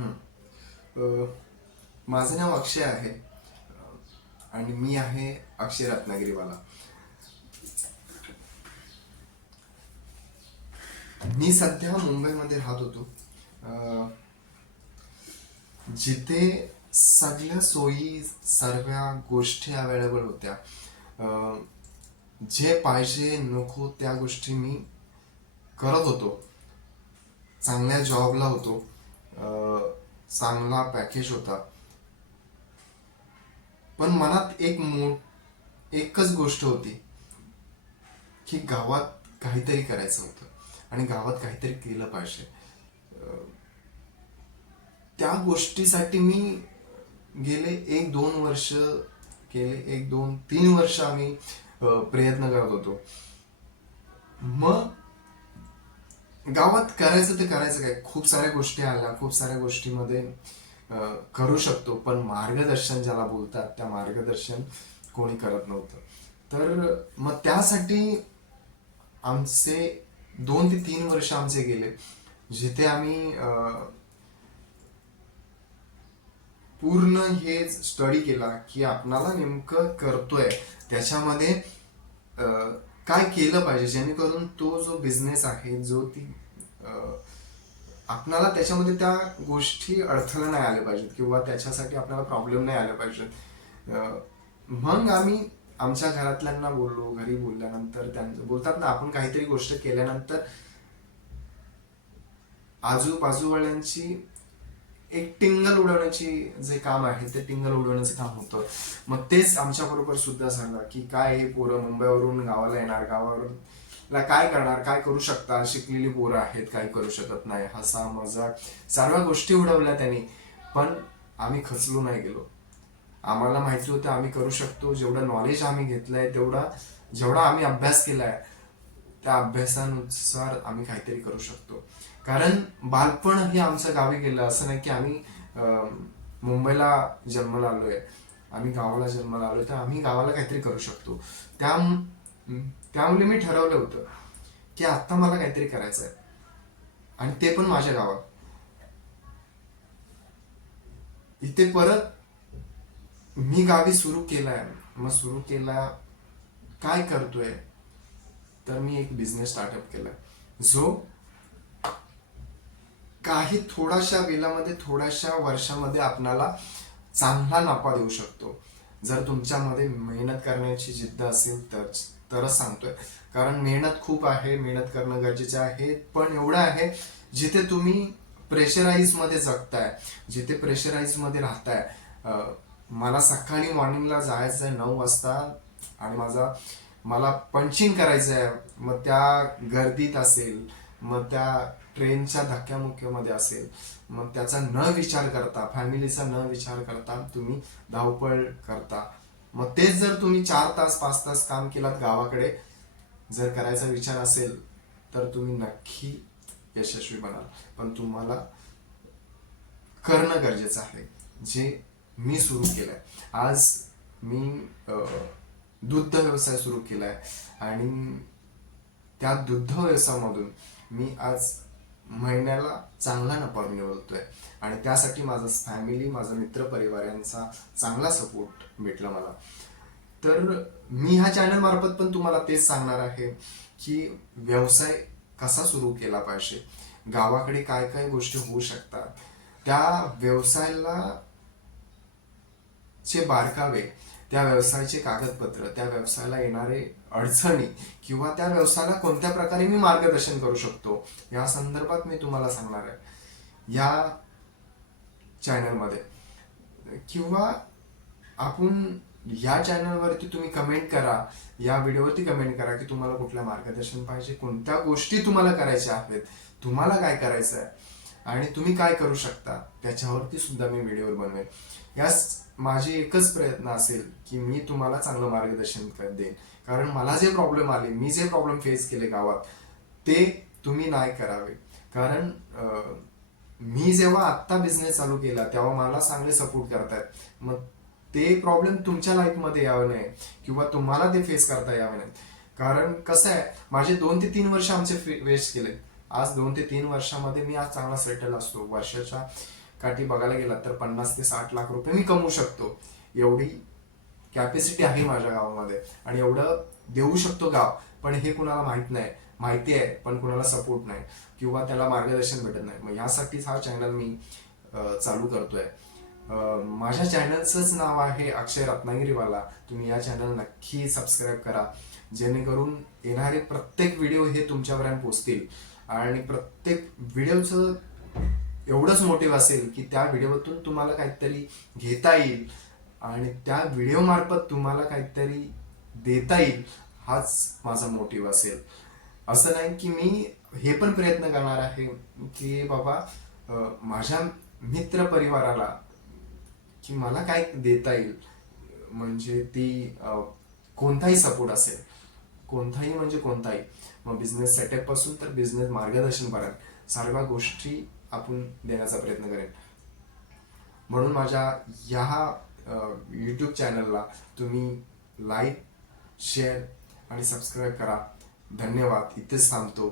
हं. अ, माझं नाव अक्षय आहे आणि मी आहे अक्षय रत्नागिरीवाला. मी सध्या मुंबईमध्ये राहत होतो. अ, जिथे सगळ्या सोयी सर्व गोष्टी अवेलेबल होत्या. अ, जे पाहिजे नको त्या गोष्टी मी करत होतो. चांगल्या जॉबला होतो. चांगला पॅकेज होता. पण मनात एकच गोष्ट होती की गावात काहीतरी करायचं होतं आणि गावात काहीतरी केलं पाहिजे. त्या गोष्टीसाठी मी गेले 1-2 वर्ष गेले 1-2-3 वर्ष आम्ही प्रयत्न करत होतो. मग गावात करायचं ते करायचं काय, खूप साऱ्या गोष्टी आल्या, खूप साऱ्या गोष्टीमध्ये करू शकतो, पण मार्गदर्शन ज्याला बोलतात त्या मार्गदर्शन कोणी करत नव्हतं. तर मग त्यासाठी आमचे 2 ते 3 वर्ष आमचे गेले, जिथे आम्ही पूर्ण हे स्टडी केला की आपणाला नेमकं करतोय त्याच्यामध्ये काय केलं पाहिजे, जेणेकरून तो जो बिझनेस आहे जो ती आपणाला त्याच्यामध्ये त्या गोष्टी अडथळा नाही आले पाहिजेत किंवा त्याच्यासाठी आपल्याला प्रॉब्लेम नाही आले पाहिजेत. मग आम्ही आमच्या घरातल्यांना बोललो. घरी बोलल्यानंतर त्यांचं बोलतात ना, आपण काहीतरी गोष्ट केल्यानंतर आजूबाजूवाल्यांची एक टिंगल उडवण्याची जे काम आहे ते टिंगल उडवण्याचं काम होतं. मग तेच आमच्या बरोबर सुद्धा झालं की काय हे पोरं मुंबईवरून गावाला येणार, गावावरून काय करणार, काय करू शकतात, शिकलेली पोरं आहेत, काय करू शकत नाही, हसा मजाक सर्व गोष्टी उडवल्या त्यांनी. पण आम्ही खचलो नाही गेलो. आम्हाला माहिती होतं आम्ही करू शकतो. जेवढं नॉलेज आम्ही घेतलंय, जेवढा आम्ही अभ्यास केलाय, त्या अभ्यासानुसार आम्ही काहीतरी करू शकतो. कारण बालपण हे आमचं गावी गेलं. असं नाही की आम्ही मुंबईला जन्माला आलोय, आम्ही गावाला जन्माला आलोय, तर आम्ही गावाला काहीतरी करू शकतो. त्या त्यामुळे मी ठरवलं होतं की आता मला काहीतरी करायचं आहे, आणि ते पण माझ्या गावात. इथे परत मी गावी सुरू केलाय. मग सुरू केला, काय करतोय, तर मी एक बिझनेस स्टार्टअप केलाय जो काही थोड्याशा वेळामध्ये, थोड्याशा वर्षामध्ये आपणाला चांगला नफा देऊ शकतो. जर तुमच्यामध्ये मेहनत करण्याची जिद्द असेल तरच सांगतोय. कारण मेहनत खूप आहे, मेहनत करणं गरजेचं आहे, पण एवढं आहे जिथे तुम्ही प्रेशराईज मध्ये जगताय, जिथे प्रेशराईज मध्ये राहताय. मला सकाळी मॉर्निंगला जायचं आहे 9 वाजता आणि मला पंचिंग करायचं आहे. मग त्या गर्दीत असेल, मग त्या ट्रेनच्या धक्क्यामुक्क्यामध्ये असेल, मग त्याचा न विचार करता, फॅमिलीचा न विचार करता तुम्ही धावपळ करता. मग तेच जर तुम्ही 4 तास 5 तास काम केलात गावाकडे जर करायचा विचार असेल, तर तुम्ही नक्की यशस्वी बनाल. पण तुम्हाला करणं गरजेचं आहे, जे मी सुरू केलंय. आज मी दुग्ध व्यवसाय सुरू केलाय आणि त्या दुग्ध व्यवसायामधून मी आज महिन्याला चांगला नफा मिळवतोय. आणि त्यासाठी माझं फॅमिली, माझा मित्रपरिवार यांचा चांगला सपोर्ट भेटला मला. तर मी ह्या चॅनल मार्फत पण तुम्हाला तेच सांगणार आहे की व्यवसाय कसा सुरू केला पाहिजे, गावाकडे काय काय गोष्टी होऊ शकतात, त्या व्यवसायाला चे बारकावे, त्या व्यवसायाचे कागदपत्र, त्या व्यवसायाला येणारे अडचणी किंवा त्या व्यवसायाला कोणत्या प्रकारे मी मार्गदर्शन करू शकतो, या संदर्भात मी तुम्हाला सांगणार आहे या चॅनलमध्ये. किंवा आपण या चॅनलवरती तुम्ही कमेंट करा, या व्हिडिओवरती कमेंट करा की तुम्हाला कुठलं मार्गदर्शन पाहिजे, कोणत्या गोष्टी तुम्हाला करायच्या आहेत, तुम्हाला काय करायचं आहे आणि तुम्ही काय करू शकता, त्याच्यावरती सुद्धा मी व्हिडिओ बनवेन. यास माझे एकच प्रयत्न असेल की मी तुम्हाला चांगलं मार्गदर्शन देईन. कारण मला जे प्रॉब्लेम आले, मी जे प्रॉब्लेम फेस केले गावात, ते तुम्ही नाही करावे. कारण मी जेव्हा आत्ता बिझनेस चालू केला तेव्हा मला चांगले सपोर्ट करतायत. मग ते प्रॉब्लेम तुमच्या लाईफमध्ये यावं नये किंवा तुम्हाला ते फेस करता यावं नाही. कारण कसं आहे, माझे 2 ते 3 वर्ष आमचे वेस्ट केले. आज 2 ते 3 वर्षामध्ये मी आज चांगला सेटल असतो. वर्षाच्या काठी बघायला गेलात तर 50 ते 60 लाख रुपये मी कमवू शकतो, एवढी कॅपॅसिटी आहे माझ्या गावामध्ये आणि एवढं देऊ शकतो गाव. पण हे कुणाला माहित नाही, माहिती आहे पण कुणाला सपोर्ट नाही किंवा त्याला मार्गदर्शन भेटत नाही. मग यासाठीच हा चॅनल मी चालू करतोय. माझ्या चॅनलचंच नाव आहे अक्षय रत्नागिरीवाला. तुम्ही या चॅनल नक्की सबस्क्राईब करा, जेणेकरून येणारे प्रत्येक व्हिडिओ हे तुमच्यापर्यंत पोहोचतील आणि प्रत्येक व्हिडिओचं एवढंच मोटिव्ह असेल की त्या व्हिडिओतून तुम्हाला काहीतरी घेता येईल आणि त्या व्हिडिओ मार्फत तुम्हाला काहीतरी देता येईल, हाच माझा मोटिव्ह असेल. असं नाही की मी हे पण प्रयत्न करणार आहे की बाबा माझ्या मित्र परिवाराला की मला काय देता येईल, म्हणजे ती कोणताही सपोर्ट असेल, कोणताही म्हणजे कोणताही, मग बिझनेस सेटअप पासून तर बिझनेस मार्गदर्शन पर्यंत सर्व गोष्टी आपण देण्याचा प्रयत्न करेन. म्हणून माझ्या या यूट्यूब चॅनलला तुम्ही लाईक, शेअर आणि सबस्क्राईब करा. धन्यवाद. इथेच थांबतो.